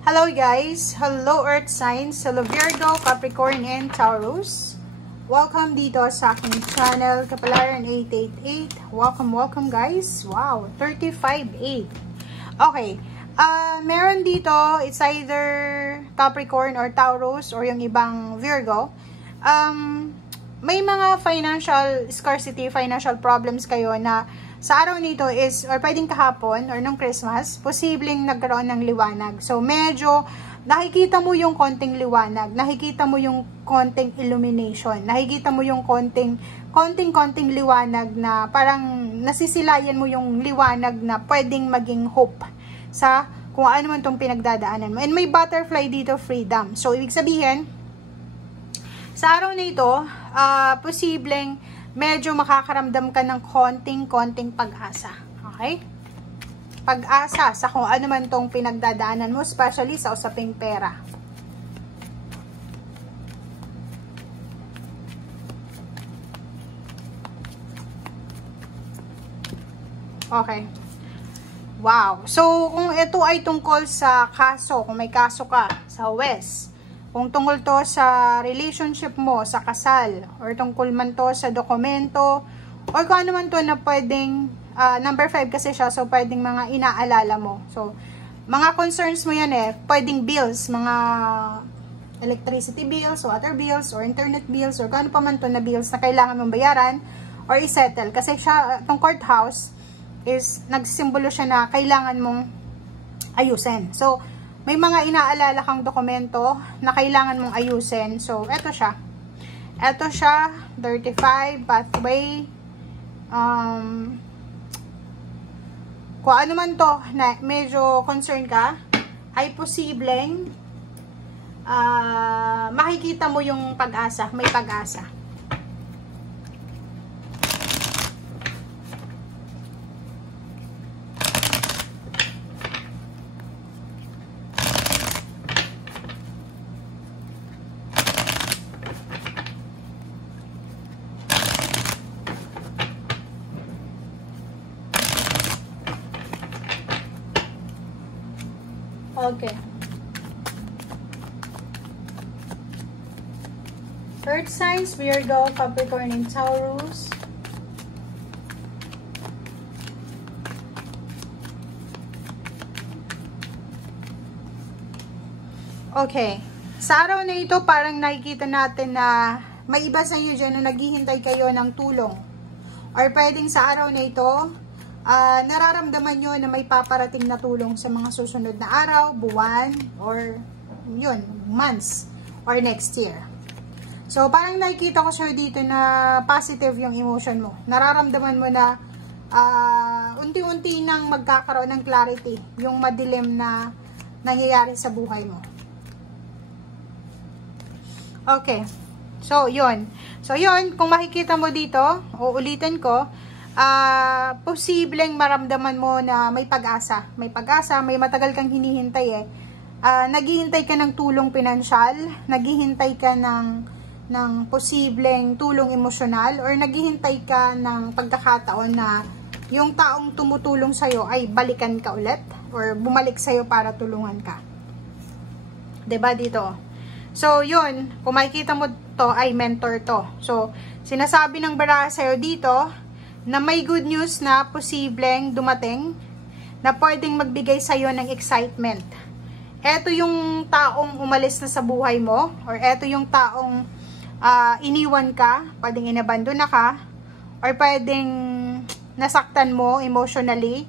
Hello guys! Hello Earth Signs! Hello Virgo, Capricorn, and Taurus. Welcome dito sa aking channel, Kapalaran 888. Welcome guys! Wow! 35-8. Okay. Meron dito, it's either Capricorn or Taurus or yung ibang Virgo. May mga financial scarcity, financial problems kayo na sa araw nito is, or pwedeng kahapon, or nung Christmas, posibleng nagkaroon ng liwanag. So, medyo, nakikita mo yung konting liwanag, nakikita mo yung konting illumination, nakikita mo yung konting liwanag na parang nasisilayan mo yung liwanag na pwedeng maging hope sa kung ano man tong pinagdadaanan mo. And may butterfly dito, freedom. So, ibig sabihin, sa araw na ito, posibleng medyo makakaramdam ka ng konting pag-asa. Okay? Pag-asa sa kung ano man tong pinagdadaanan mo, especially sa usaping pera. Okay. Wow. So, kung ito ay tungkol sa kaso, kung may kaso ka sa West, kung tungkol to sa relationship mo, sa kasal, or tungkol man to sa dokumento, or kung ano man to na pwedeng, number 5 kasi siya, so pwedeng mga inaalala mo. So, mga concerns mo yan pwedeng bills, mga electricity bills, water bills, or internet bills, or kung ano pa man to na bills na kailangan mong bayaran, or isettle. Kasi siya, itong courthouse, is, nagsisimbolo siya na kailangan mong ayusin. So, may mga inaalala kang dokumento na kailangan mong ayusin. So, eto siya. Eto siya, 35, pathway. Kung ano man to na medyo concern ka, ay posibleng makikita mo yung pag-asa. May pag-asa. Okay. Earth signs, Virgo, Capricorn, and Taurus. Okay. Sa araw na ito, parang nakikita natin na may iba sa inyo dyan na naghihintay kayo ng tulong. Or pwedeng sa araw na ito, nararamdaman nyo na may paparating na tulong sa mga susunod na araw, buwan, or yun, months, or next year. So, parang nakikita ko sa'yo dito na positive yung emotion mo. Nararamdaman mo na unti-unti nang magkakaroon ng clarity yung madilim na nangyayari sa buhay mo. Okay. So, yun. So, yun, kung makikita mo dito, uulitin ko, posibleng maramdaman mo na may pag-asa. May pag-asa, may matagal kang hinihintay naghihintay ka ng tulong pinansyal, naghihintay ka ng posibleng tulong emosyonal, or naghihintay ka ng pagkakataon na yung taong tumutulong sa'yo ay balikan ka ulit, or bumalik sa'yo para tulungan ka. 'Di ba dito? So, yun, kung makikita mo to, ay mentor to. So, sinasabi ng baraha sa'yo dito, na may good news na posibleng dumating na pwedeng magbigay sa'yo ng excitement. Eto yung taong umalis na sa buhay mo, or eto yung taong iniwan ka, pwedeng inabandon na ka, or pwedeng nasaktan mo emotionally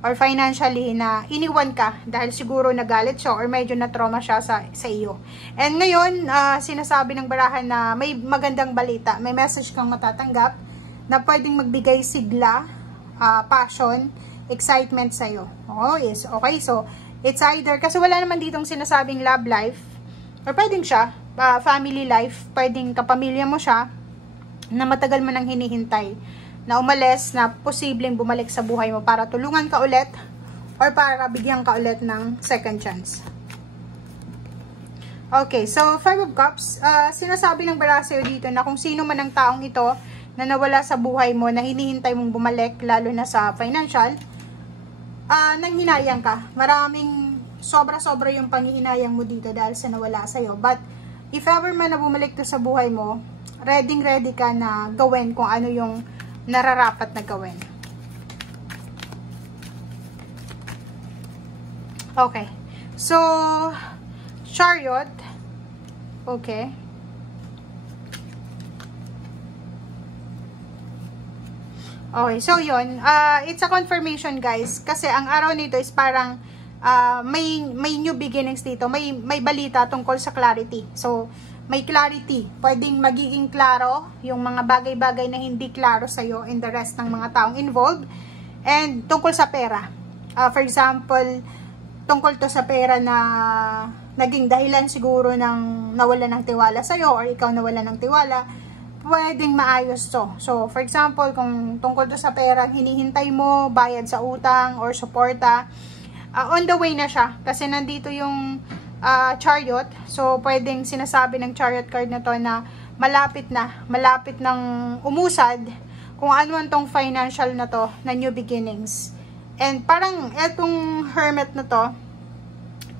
or financially na iniwan ka dahil siguro nagalit siya or medyo na-trauma siya sa iyo. And ngayon, sinasabi ng barahan na may magandang balita, may message kang matatanggap na pwedeng magbigay sigla, passion, excitement sa'yo. Oh, yes. Okay, so, it's either, kasi wala naman ditong sinasabing love life, or pwedeng siya, family life, pwedeng kapamilya mo siya, na matagal mo nang hinihintay, na umalis, na posibleng bumalik sa buhay mo para tulungan ka ulit, or para bigyan ka ulit ng second chance. Okay, so, 5 of Cups, sinasabi ng baraha sa'yo dito na kung sino man ang taong ito, na nawala sa buhay mo, na hinihintay mong bumalik, lalo na sa financial, nanghinayang ka. Maraming sobra-sobra yung panghihinayang mo dito dahil sa nawala sa'yo. But, if ever man na bumalik to sa buhay mo, ready ka na gawin kung ano yung nararapat na gawin. Okay. So, Chariot. Okay. Okay, so yun. It's a confirmation, guys. Kasi ang araw nito is parang may new beginnings dito. May balita tungkol sa clarity. So, may clarity. Pwedeng magiging klaro yung mga bagay-bagay na hindi klaro sa'yo and the rest ng mga taong involved. And tungkol sa pera. For example, tungkol to sa pera na naging dahilan siguro ng nawala ng tiwala sa'yo or ikaw nawala ng tiwala, pwedeng maayos to. So, for example, kung tungkol to sa pera, hinihintay mo, bayad sa utang or suporta, on the way na siya. Kasi nandito yung Chariot. So, pwedeng sinasabi ng Chariot card na to na malapit ng umusad kung ano tong financial na to, na new beginnings. And parang etong Hermit na to,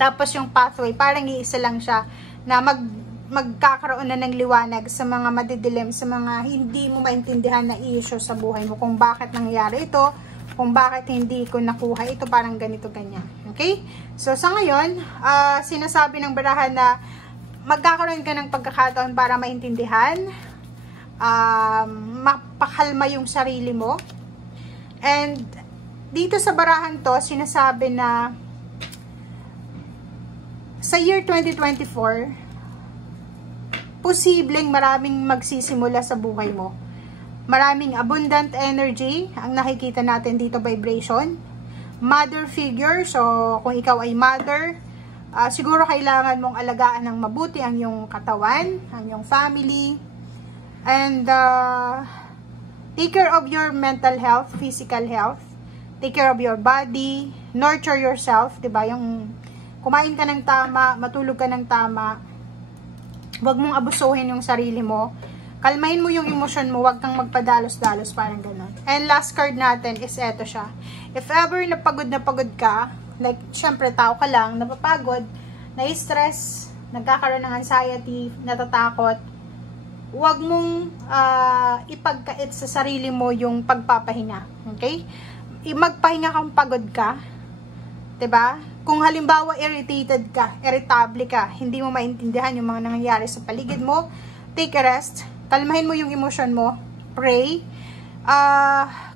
tapos yung pathway, parang iisa lang siya na magkakaroon na ng liwanag sa mga madidilim, sa mga hindi mo maintindihan na issue sa buhay mo, kung bakit nangyari ito, kung bakit hindi ko nakuha ito, parang ganito, ganyan. Okay? So, sa ngayon, sinasabi ng barahan na magkakaroon ka ng pagkakataon para maintindihan, mapakalma yung sarili mo. And, dito sa barahan to, sinasabi na sa year 2024, posibleng maraming magsisimula sa buhay mo. Maraming abundant energy, ang nakikita natin dito, vibration. Mother figure, so kung ikaw ay mother, siguro kailangan mong alagaan ng mabuti ang iyong katawan, ang iyong family, and take care of your mental health, physical health, take care of your body, nurture yourself, diba? Yung kumain ka ng tama, matulog ka ng tama, huwag mong abusuhin yung sarili mo, kalmahin mo yung emosyon mo, huwag kang magpadalos-dalos, parang ganun. And last card natin is eto siya. If ever na pagod ka, like, syempre tao ka lang, napapagod, na-stress, nagkakaroon ng anxiety, natatakot, huwag mong ipagkait sa sarili mo yung pagpapahinga. Okay? Magpahinga kang pagod ka, 'di ba? Kung halimbawa irritated ka, irritable ka, hindi mo maintindihan yung mga nangyayari sa paligid mo, take a rest, kalmahin mo yung emosyon mo, pray,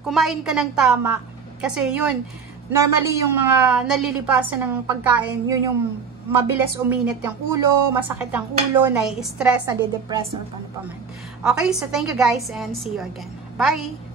kumain ka ng tama, kasi yun, normally yung mga nalilipasan ng pagkain, yun yung mabilis uminit yung ulo, masakit ang ulo, nai-stress, nade-depress, or paano pa man. Okay, so thank you guys and see you again. Bye!